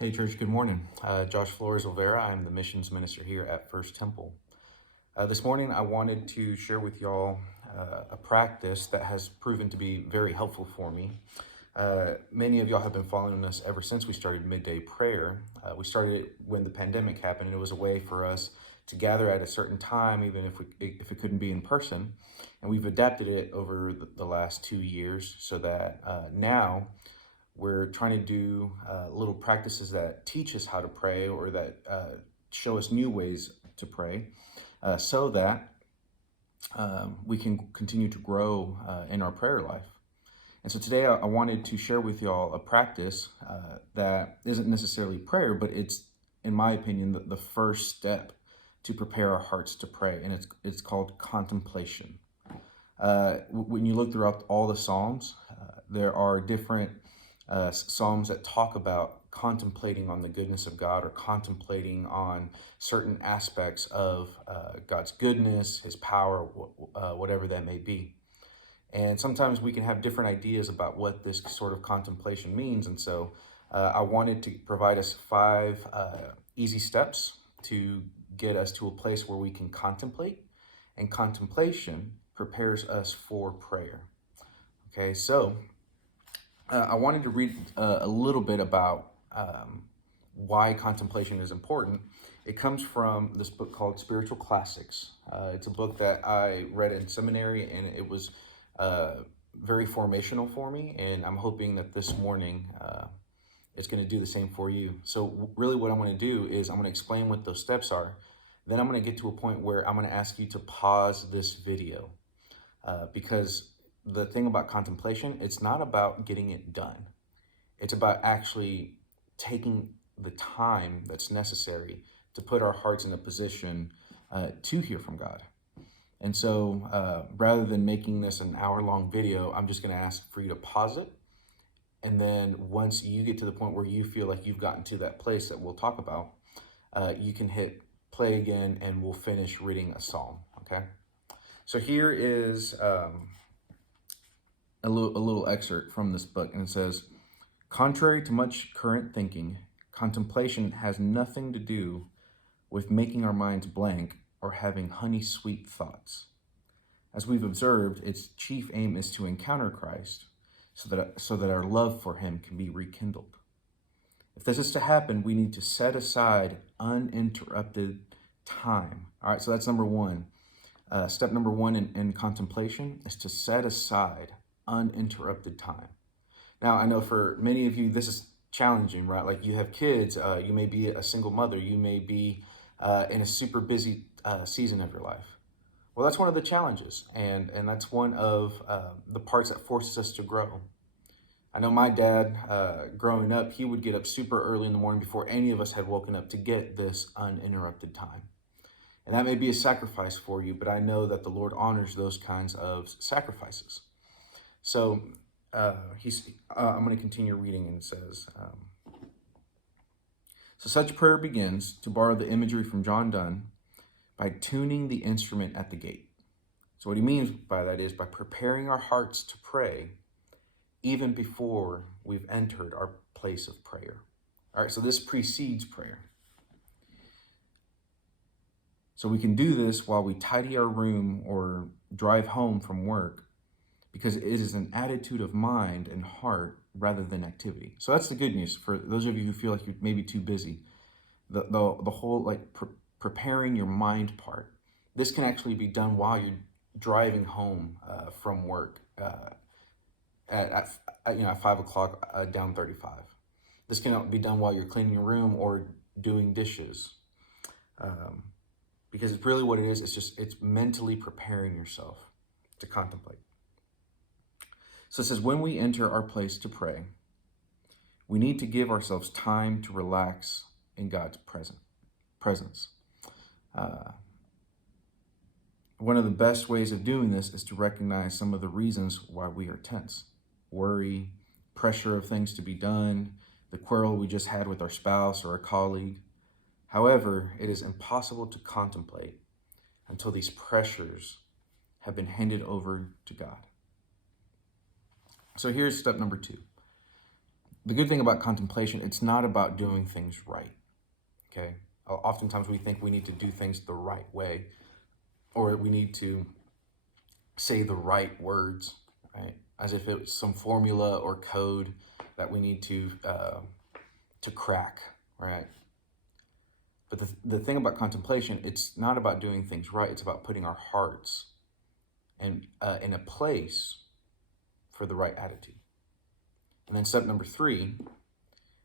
Hey church, good morning. Josh Flores Olvera. I'm the missions minister here at First Temple. This morning I wanted to share with y'all a practice that has proven to be very helpful for me. Many of y'all have been following us ever since we started midday prayer. We started it when the pandemic happened, and it was a way for us to gather at a certain time, even if it couldn't be in person. And we've adapted it over the last 2 years so that now we're trying to do little practices that teach us how to pray or that show us new ways to pray so that we can continue to grow in our prayer life. And so today I wanted to share with y'all a practice that isn't necessarily prayer, but it's, in my opinion, the first step to prepare our hearts to pray. And it's called contemplation. When you look throughout all the Psalms, there are different Psalms that talk about contemplating on the goodness of God or contemplating on certain aspects of God's goodness, His power, whatever that may be. And sometimes we can have different ideas about what this sort of contemplation means. And so I wanted to provide us 5 easy steps to get us to a place where we can contemplate. And contemplation prepares us for prayer. Okay, so I wanted to read a little bit about why contemplation is important. It comes from this book called Spiritual Classics. It's a book that I read in seminary, and it was very formational for me, and I'm hoping that this morning it's going to do the same for you. So really what I'm going to do is I'm going to explain what those steps are. Then I'm going to get to a point where I'm going to ask you to pause this video because the thing about contemplation, it's not about getting it done. It's about actually taking the time that's necessary to put our hearts in a position to hear from God. And so rather than making this an hour-long video, I'm just going to ask for you to pause it. And then once you get to the point where you feel like you've gotten to that place that we'll talk about, you can hit play again and we'll finish reading a psalm, okay? So here is a little excerpt from this book, and it says, contrary to much current thinking, contemplation has nothing to do with making our minds blank or having honey-sweet thoughts. As we've observed, its chief aim is to encounter Christ so that our love for him can be rekindled. If this is to happen, we need to set aside uninterrupted time. All right, so that's number one. Step number one in contemplation is to set aside uninterrupted time. Now, I know for many of you, this is challenging, right? Like you have kids, you may be a single mother, you may be in a super busy season of your life. Well, that's one of the challenges, and that's one of the parts that forces us to grow. I know my dad, growing up, he would get up super early in the morning before any of us had woken up to get this uninterrupted time. And that may be a sacrifice for you, but I know that the Lord honors those kinds of sacrifices. So I'm going to continue reading, and it says, so such prayer begins, to borrow the imagery from John Donne, by tuning the instrument at the gate. So what he means by that is by preparing our hearts to pray even before we've entered our place of prayer. All right, so this precedes prayer. So we can do this while we tidy our room or drive home from work, because it is an attitude of mind and heart rather than activity. So that's the good news for those of you who feel like you're maybe too busy. The whole preparing your mind part. This can actually be done while you're driving home from work at 5 o'clock down 35. This can be done while you're cleaning your room or doing dishes. Because it's really what it is. It's mentally preparing yourself to contemplate. So it says, when we enter our place to pray, we need to give ourselves time to relax in God's presence. One of the best ways of doing this is to recognize some of the reasons why we are tense. Worry, pressure of things to be done, the quarrel we just had with our spouse or a colleague. However, it is impossible to contemplate until these pressures have been handed over to God. So here's step number 2. the good thing about contemplation, it's not about doing things right, okay? Oftentimes we think we need to do things the right way, or we need to say the right words, right? As if it's some formula or code that we need to crack, right? But the thing about contemplation, it's not about doing things right. It's about putting our hearts in a place for the right attitude. And then step number 3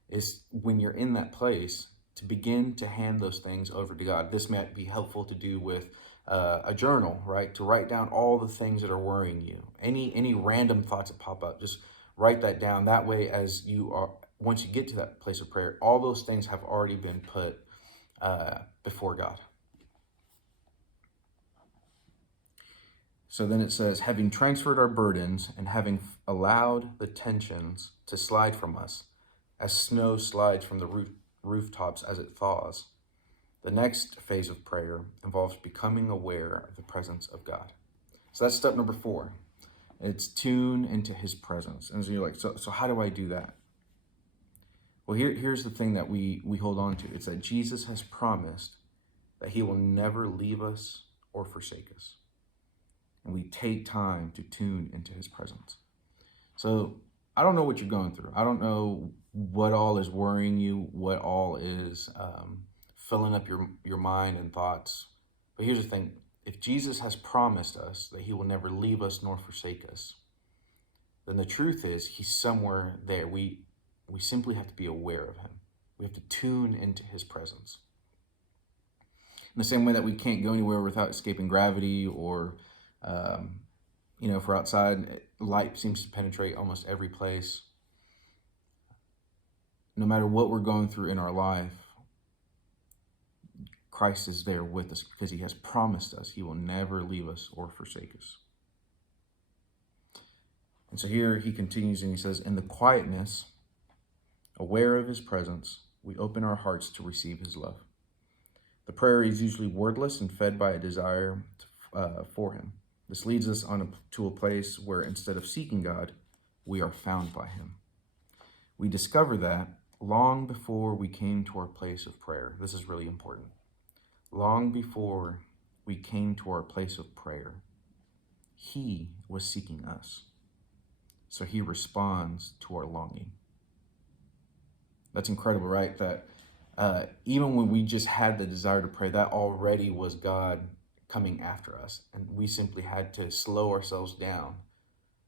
is when you're in that place to begin to hand those things over to God. This might be helpful to do with a journal, right? To write down all the things that are worrying you. Any random thoughts that pop up, just write that down. That way, once you get to that place of prayer, all those things have already been put before God. So then it says, having transferred our burdens and having allowed the tensions to slide from us, as snow slides from the rooftops as it thaws, the next phase of prayer involves becoming aware of the presence of God. So that's step number 4. It's tune into his presence. And so you're like, so how do I do that? Well, here's the thing that we hold on to. It's that Jesus has promised that he will never leave us or forsake us. And we take time to tune into his presence. So I don't know what you're going through. I don't know what all is worrying you, what all is filling up your mind and thoughts. But here's the thing. If Jesus has promised us that he will never leave us nor forsake us, then the truth is he's somewhere there. We simply have to be aware of him. We have to tune into his presence. In the same way that we can't go anywhere without escaping gravity, or if we're outside, light seems to penetrate almost every place. No matter what we're going through in our life, Christ is there with us because he has promised us he will never leave us or forsake us. And so here he continues and he says, in the quietness, aware of his presence, we open our hearts to receive his love. The prayer is usually wordless and fed by a desire for him. This leads us to a place where instead of seeking God, we are found by him. We discover that long before we came to our place of prayer. This is really important. Long before we came to our place of prayer, he was seeking us. So he responds to our longing. That's incredible, right? That even when we just had the desire to pray, that already was God coming after us. And we simply had to slow ourselves down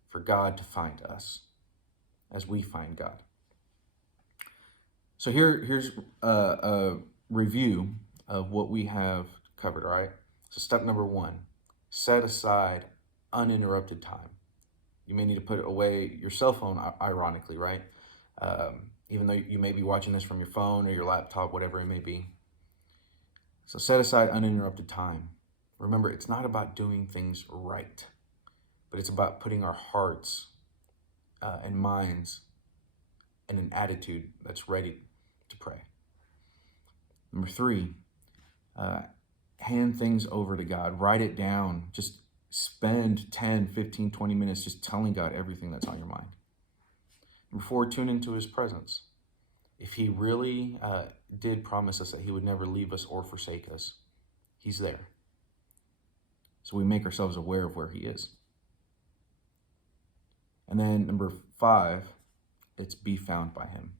for God to find us as we find God. So here's a review of what we have covered, all right? So step number 1, set aside uninterrupted time. You may need to put away your cell phone, ironically, right? Even though you may be watching this from your phone or your laptop, whatever it may be. So set aside uninterrupted time. Remember, it's not about doing things right, but it's about putting our hearts and minds in an attitude that's ready to pray. Number 3, hand things over to God. Write it down. Just spend 10, 15, 20 minutes just telling God everything that's on your mind. Number 4, tune into his presence. If he really did promise us that he would never leave us or forsake us, he's there. So we make ourselves aware of where he is. And then number 5, it's be found by him.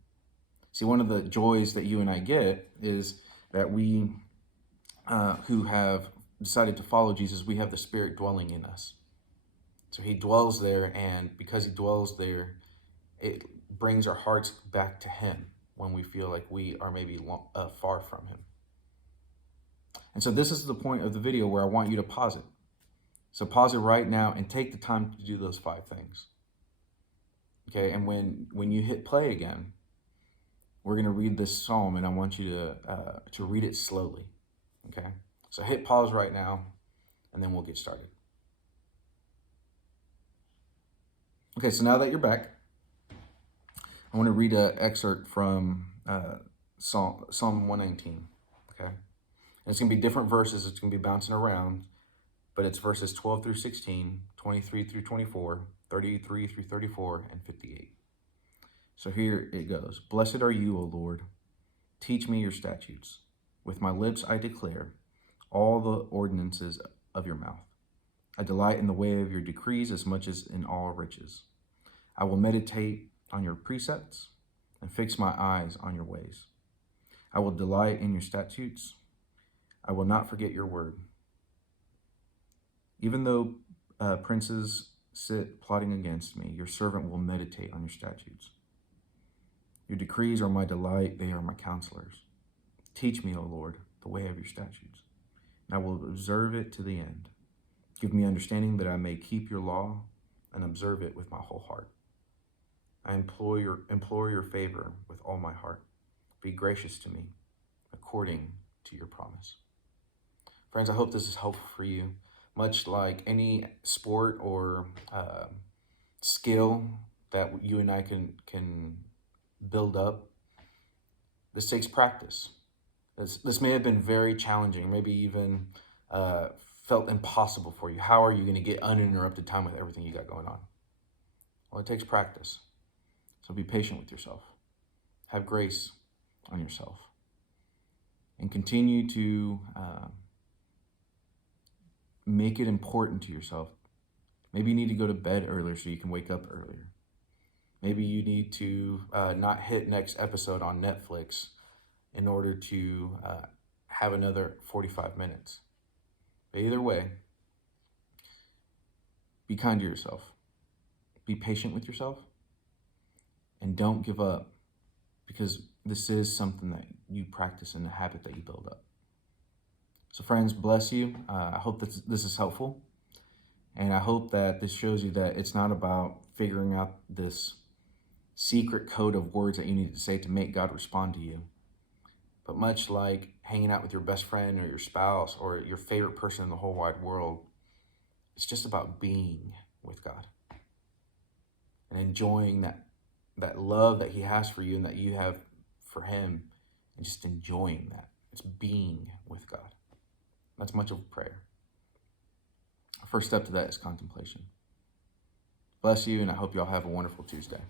See, one of the joys that you and I get is that we who have decided to follow Jesus, we have the Spirit dwelling in us. So he dwells there, and because he dwells there, it brings our hearts back to him when we feel like we are maybe far from him. And so this is the point of the video where I want you to pause it. So pause it right now and take the time to do those 5 things. Okay, and when you hit play again, we're going to read this psalm, and I want you to read it slowly. Okay, so hit pause right now, and then we'll get started. Okay, so now that you're back, I want to read an excerpt from Psalm 119. Okay, and it's going to be different verses. It's going to be bouncing around, but it's verses 12 through 16, 23 through 24, 33 through 34, and 58. So here it goes. Blessed are you, O Lord. Teach me your statutes. With my lips I declare all the ordinances of your mouth. I delight in the way of your decrees as much as in all riches. I will meditate on your precepts and fix my eyes on your ways. I will delight in your statutes. I will not forget your word. Even though princes sit plotting against me, your servant will meditate on your statutes. Your decrees are my delight, they are my counselors. Teach me, O Lord, the way of your statutes, and I will observe it to the end. Give me understanding that I may keep your law and observe it with my whole heart. I implore your favor with all my heart. Be gracious to me according to your promise. Friends, I hope this is helpful for you. Much like any sport or skill that you and I can build up, this takes practice. This may have been very challenging, maybe even felt impossible for you. How are you going to get uninterrupted time with everything you got going on? Well, it takes practice. So be patient with yourself. Have grace on yourself. And continue to make it important to yourself. Maybe you need to go to bed earlier so you can wake up earlier. Maybe you need to not hit next episode on Netflix in order to have another 45 minutes. But either way, be kind to yourself. Be patient with yourself. And don't give up, because this is something that you practice and a habit that you build up. So friends, bless you. I hope that this is helpful. And I hope that this shows you that it's not about figuring out this secret code of words that you need to say to make God respond to you. But much like hanging out with your best friend or your spouse or your favorite person in the whole wide world, it's just about being with God and enjoying that love that he has for you and that you have for him, and just enjoying that. It's being with God. That's much of a prayer. Our first step to that is contemplation. Bless you, and I hope you all have a wonderful Tuesday.